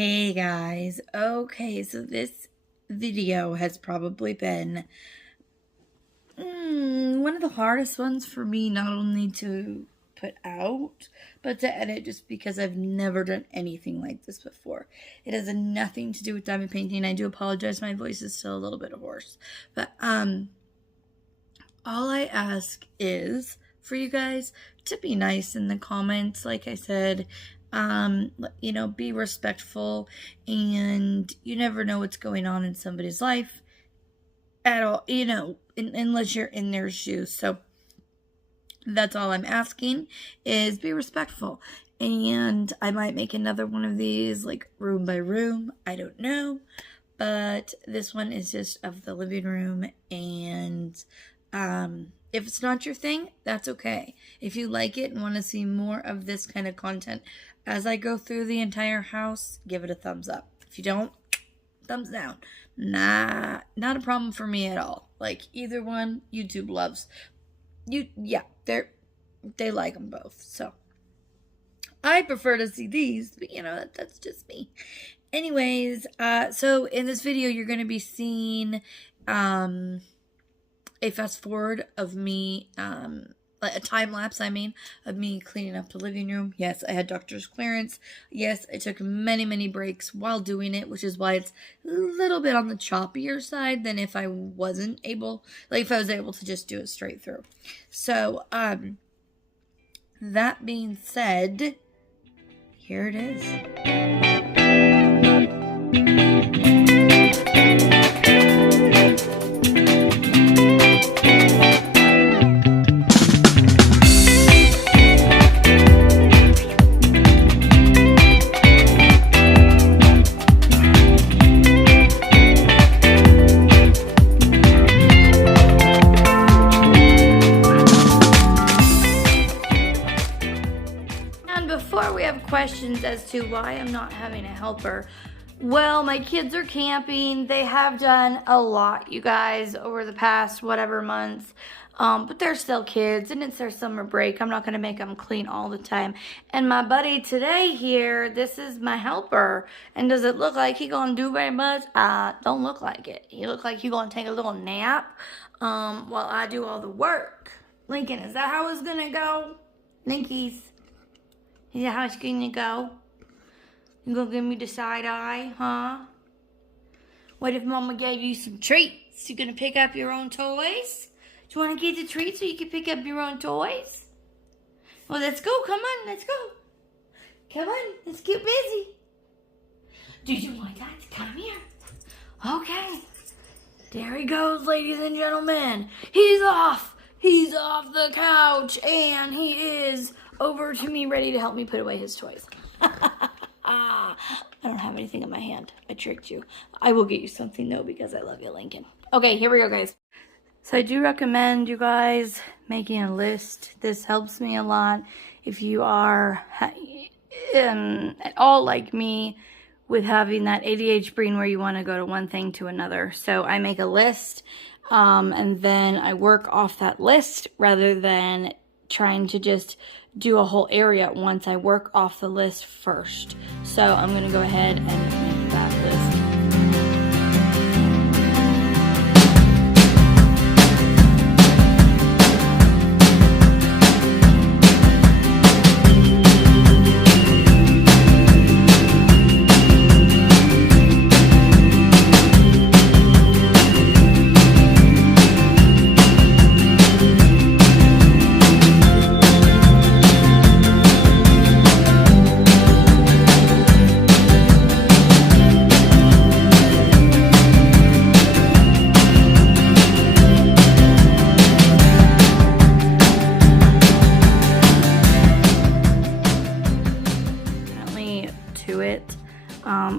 Hey guys, okay, so this video has probably been one of the hardest ones for me, not only to put out, but to edit, just because I've never done anything like this before. It has nothing to do with diamond painting. I do apologize, my voice is still a little bit hoarse, but all I ask is for you guys to be nice in the comments. Like I said, be respectful, and you never know what's going on in somebody's life at all, unless you're in their shoes. So that's all I'm asking, is be respectful. And I might make another one of these, like room by room, I don't know, but this one is just of the living room. And if it's not your thing, that's okay. If you like it and want to see more of this kind of content as I go through the entire house, give it a thumbs up. If you don't, thumbs down. Not a problem for me at all. Like, either one, YouTube loves. They like them both. So I prefer to see these, but that's just me. Anyways, so in this video, you're going to be seeing a fast forward of me, like a time lapse, of me cleaning up the living room. Yes, I had doctor's clearance. Yes, I took many breaks while doing it, which is why it's a little bit on the choppier side than if I wasn't able, like if I was able to just do it straight through. So, that being said, here it is. Before we have questions as to why I'm not having a helper, well, my kids are camping. They have done a lot, you guys, over the past whatever months, but they're still kids and it's their summer break. I'm not going to make them clean all the time. And my buddy today here, this is my helper. And does it look like he gonna do very much? Don't look like it. He look like he gonna take a little nap while I do all the work. Lincoln, is that how it's gonna go? Linkies. Is that how it's gonna go? You gonna give me the side eye, huh? What if Mama gave you some treats? You gonna pick up your own toys? Do you wanna get the treats so you can pick up your own toys? Well, let's go, come on, let's go. Come on, let's get busy. Do you want that? Come here. Okay. There he goes, ladies and gentlemen. He's off. He's off the couch, and he is over to me, ready to help me put away his toys. I don't have anything in my hand. I tricked you. I will get you something, though, because I love you, Lincoln. Okay, here we go, guys. So I do recommend you guys making a list. This helps me a lot. If you are at all like me with having that ADHD brain where you want to go to one thing to another. So I make a list, and then I work off that list rather than trying to just do a whole area at once. I work off the list first. So I'm going to go ahead and make that list.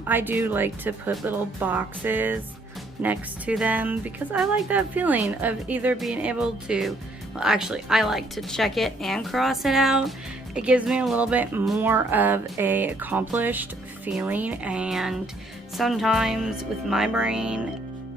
I do like to put little boxes next to them because I like that feeling of either being able to, well, actually I like to check it and cross it out. It gives me a little bit more of a accomplished feeling, and sometimes with my brain,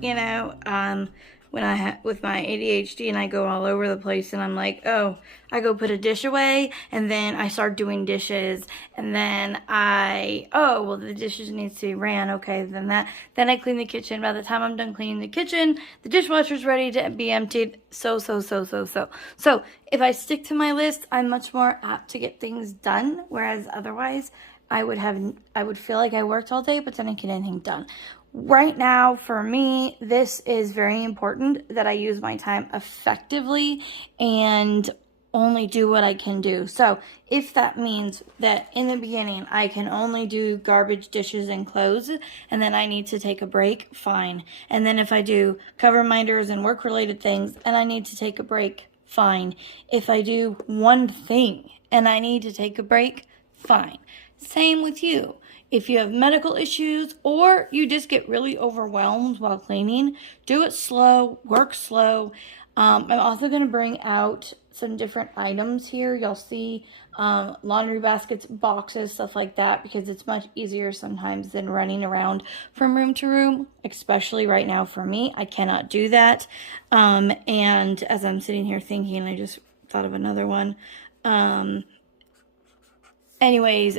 when with my ADHD and I go all over the place and I'm like, oh, I go put a dish away and then I start doing dishes and then oh, well, the dishes needs to be ran. Okay, then I clean the kitchen. By the time I'm done cleaning the kitchen, the dishwasher's ready to be emptied. So if I stick to my list, I'm much more apt to get things done, whereas otherwise I would feel like I worked all day, but then I get anything done. Right now, for me, this is very important that I use my time effectively and only do what I can do. So if that means that in the beginning I can only do garbage, dishes, and clothes, and then I need to take a break, fine. And then if I do cover reminders and work-related things and I need to take a break, fine. If I do one thing and I need to take a break, fine. Same with you. If you have medical issues or you just get really overwhelmed while cleaning, do it slow, work slow. I'm also going to bring out some different items here. You'll see laundry baskets, boxes, stuff like that, because it's much easier sometimes than running around from room to room, especially right now for me. I cannot do that. And as I'm sitting here thinking, I just thought of another one. Anyways,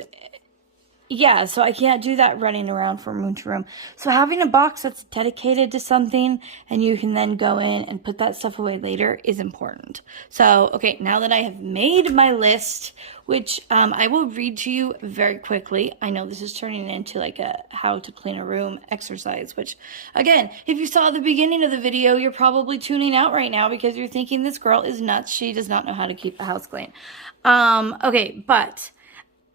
yeah, so I can't do that running around from room to room. So having a box that's dedicated to something and you can then go in and put that stuff away later is important. So, okay, now that I have made my list, which I will read to you very quickly. I know this is turning into like a how to clean a room exercise, which again, if you saw the beginning of the video, you're probably tuning out right now because you're thinking this girl is nuts. She does not know how to keep a house clean. Okay, but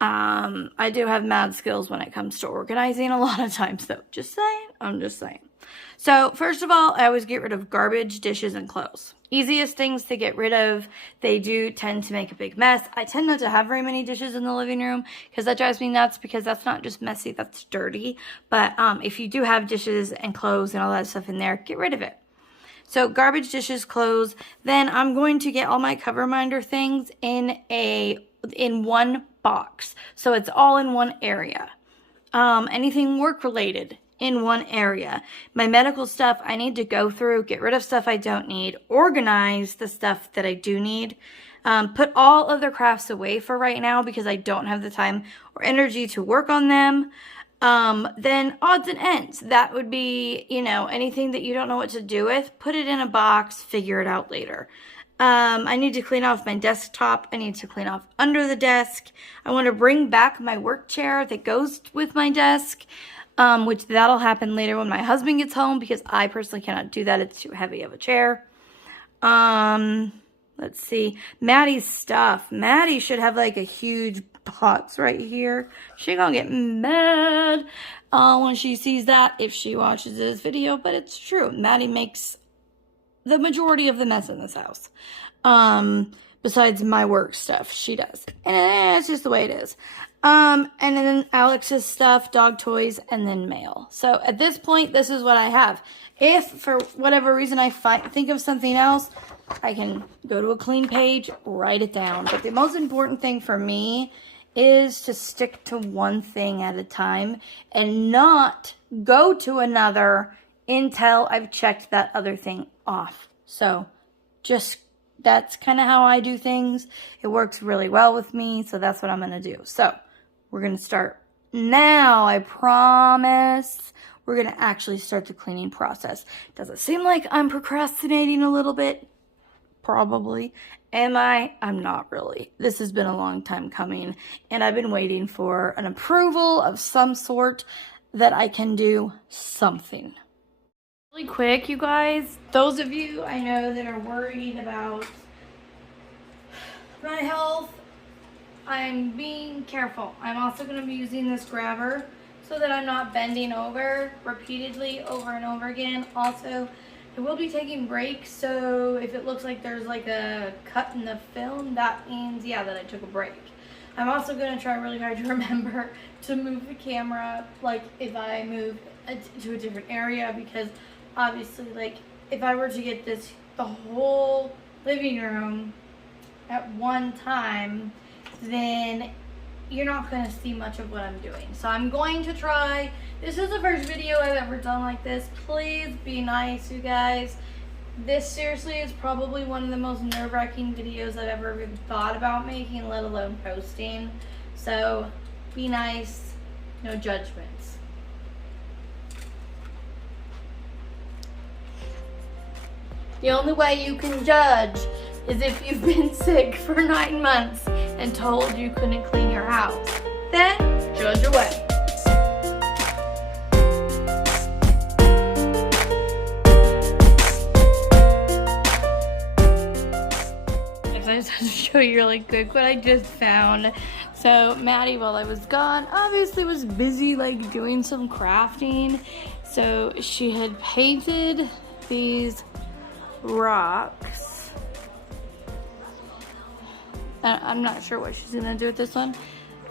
I do have mad skills when it comes to organizing a lot of times, though. Just saying. I'm just saying. So, first of all, I always get rid of garbage, dishes, and clothes. Easiest things to get rid of. They do tend to make a big mess. I tend not to have very many dishes in the living room because that drives me nuts because that's not just messy, that's dirty. But if you do have dishes and clothes and all that stuff in there, get rid of it. So garbage, dishes, clothes. Then I'm going to get all my cover reminder things in one box. So it's all in one area. Anything work related in one area. My medical stuff I need to go through, get rid of stuff I don't need, organize the stuff that I do need. Put all other crafts away for right now because I don't have the time or energy to work on them. Then odds and ends. That would be, anything that you don't know what to do with, put it in a box, figure it out later. I need to clean off my desktop. I need to clean off under the desk. I want to bring back my work chair that goes with my desk, which that'll happen later when my husband gets home because I personally cannot do that. It's too heavy of a chair. Let's see. Maddie's stuff. Maddie should have like a huge box right here. She gonna get mad when she sees that if she watches this video, but it's true. Maddie makes the majority of the mess in this house. Besides my work stuff, she does. And it's just the way it is. And then Alex's stuff, dog toys, and then mail. So at this point, this is what I have. If for whatever reason I think of something else, I can go to a clean page, write it down. But the most important thing for me is to stick to one thing at a time and not go to another until I've checked that other thing off. So that's kind of how I do things. It works really well with me, so that's what I'm going to do. So we're going to start now, I promise. We're going to actually start the cleaning process. Does it seem like I'm procrastinating a little bit? Probably. Am I? I'm not really. This has been a long time coming, and I've been waiting for an approval of some sort that I can do something. Really quick, you guys, those of you I know that are worried about my health, I'm being careful. I'm also going to be using this grabber so that I'm not bending over repeatedly over and over again. Also, I will be taking breaks, so if it looks like there's like a cut in the film, that means, yeah, that I took a break. I'm also going to try really hard to remember to move the camera, like if I move to a different area, because obviously, like, if I were to get the whole living room at one time, then you're not going to see much of what I'm doing. So I'm going to try. This is the first video I've ever done like this. Please be nice, you guys. This seriously is probably one of the most nerve-wracking videos I've ever even thought about making, let alone posting. So be nice, no judgments. The only way you can judge is if you've been sick for 9 months and told you couldn't clean your house. Then judge away. I just have to show you really quick what I just found. So Maddie, while I was gone, obviously was busy like doing some crafting. So she had painted these rocks. I'm not sure what she's gonna do with this one,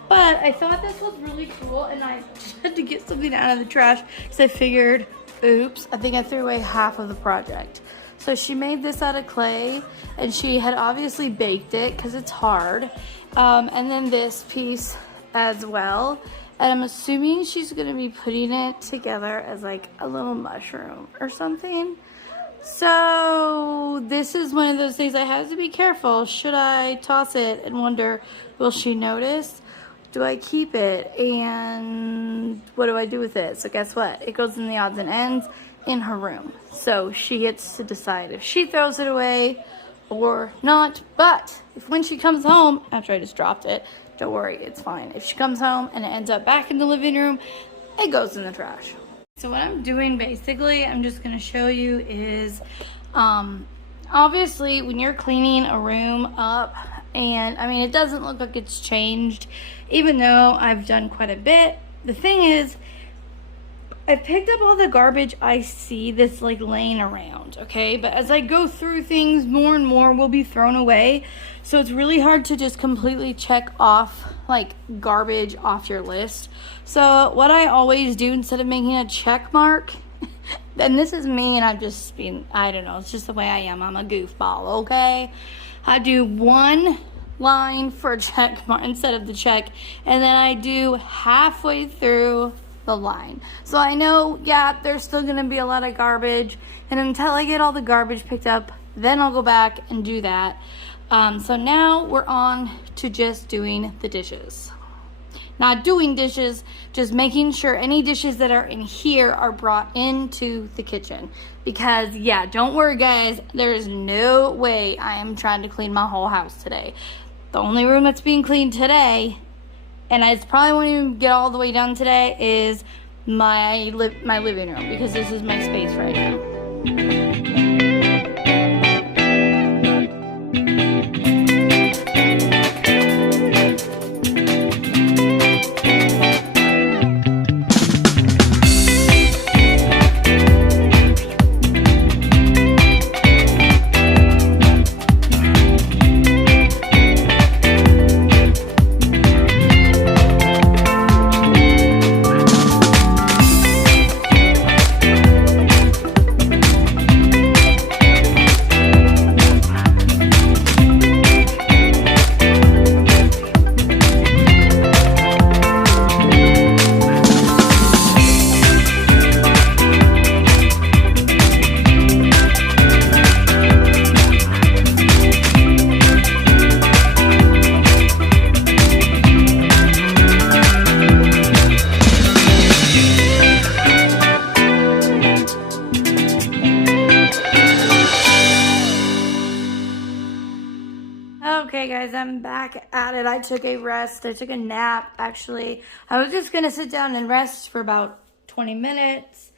but I thought this was really cool, and I just had to get something out of the trash because I figured, oops, I think I threw away half of the project. So she made this out of clay, and she had obviously baked it because it's hard. And then this piece as well. And I'm assuming she's gonna be putting it together as like a little mushroom or something. So this is one of those things I have to be careful. Should I toss it and wonder, will she notice? Do I keep it? And what do I do with it? So guess what? It goes in the odds and ends in her room. So she gets to decide if she throws it away or not. But if when she comes home, after I just dropped it, don't worry, it's fine. If she comes home and it ends up back in the living room, it goes in the trash. So what I'm doing basically, I'm just gonna show you is, obviously when you're cleaning a room up, and I mean, it doesn't look like it's changed, even though I've done quite a bit. The thing is, I picked up all the garbage I see that's like laying around, okay? But as I go through things, more and more will be thrown away. So it's really hard to just completely check off like garbage off your list. So what I always do, instead of making a check mark, and this is me and I'm just being, I don't know, it's just the way I am. I'm a goofball, okay? I do one line for a check mark instead of the check, and then I do halfway through the line. So I know, yeah, there's still gonna be a lot of garbage, and until I get all the garbage picked up, then I'll go back and do that. So now we're on to just doing the dishes. Not doing dishes, just making sure any dishes that are in here are brought into the kitchen. Because yeah, don't worry guys, there is no way I am trying to clean my whole house today. The only room that's being cleaned today, and I probably won't even get all the way done today, is my living room, because this is my space right now. Okay guys, I'm back at it. I took a rest. I took a nap, actually. I was just gonna sit down and rest for about 20 minutes,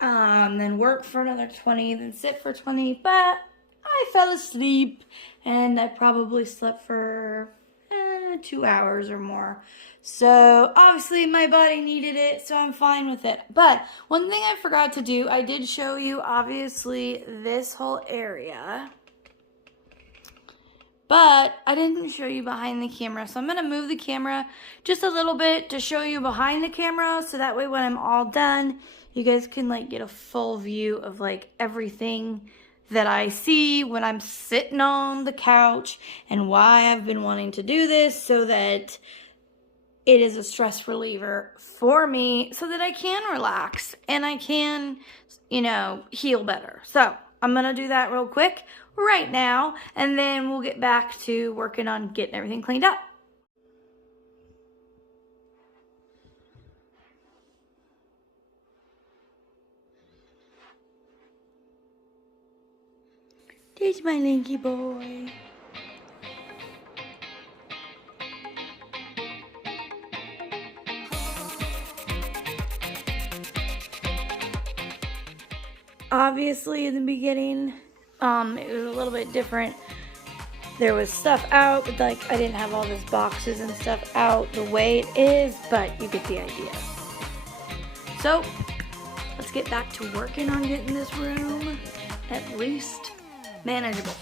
then work for another 20, then sit for 20, but I fell asleep, and I probably slept for 2 hours or more. So obviously my body needed it, so I'm fine with it. But one thing I forgot to do, I did show you obviously this whole area, but I didn't show you behind the camera. So I'm gonna move the camera just a little bit to show you behind the camera, so that way when I'm all done, you guys can like get a full view of like everything that I see when I'm sitting on the couch, and why I've been wanting to do this, so that it is a stress reliever for me, so that I can relax and I can, you know, heal better. So I'm gonna do that real quick right now, and then we'll get back to working on getting everything cleaned up. There's my Linky boy. Obviously, in the beginning, it was a little bit different. There was stuff out, but like I didn't have all those boxes and stuff out the way it is, but you get the idea. So, let's get back to working on getting this room at least manageable.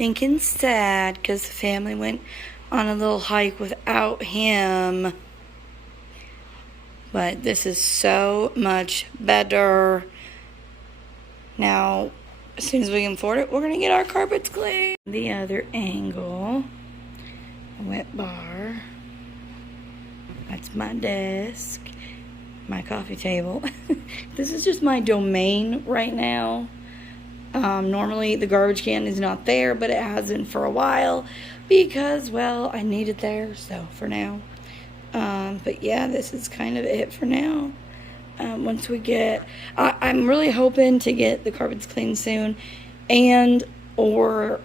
Lincoln's sad because the family went on a little hike without him. But this is so much better. Now, as soon as we can afford it, we're going to get our carpets cleaned. The other angle, a wet bar. That's my desk, my coffee table. This is just my domain right now. Normally the garbage can is not there, but it has been for a while because, well, I need it there, so for now. But yeah, this is kind of it for now. Once we get, I'm really hoping to get the carpets cleaned soon and or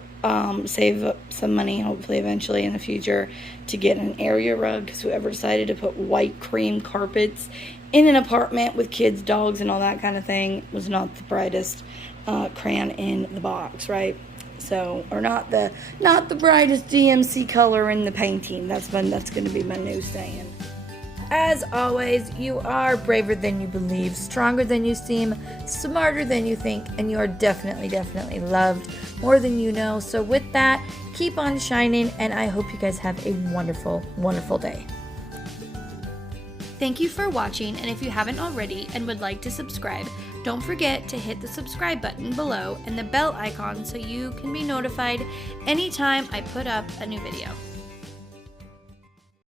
save up some money, hopefully eventually in the future, to get an area rug, because whoever decided to put white cream carpets in an apartment with kids, dogs, and all that kind of thing was not the brightest crayon in the box, right? So, or not the brightest DMC color in the painting. That's going to be my new saying. As always, you are braver than you believe, stronger than you seem, smarter than you think, and you are definitely, definitely loved more than you know. So with that, keep on shining, and I hope you guys have a wonderful, wonderful day. Thank you for watching, and if you haven't already and would like to subscribe, don't forget to hit the subscribe button below and the bell icon so you can be notified anytime I put up a new video.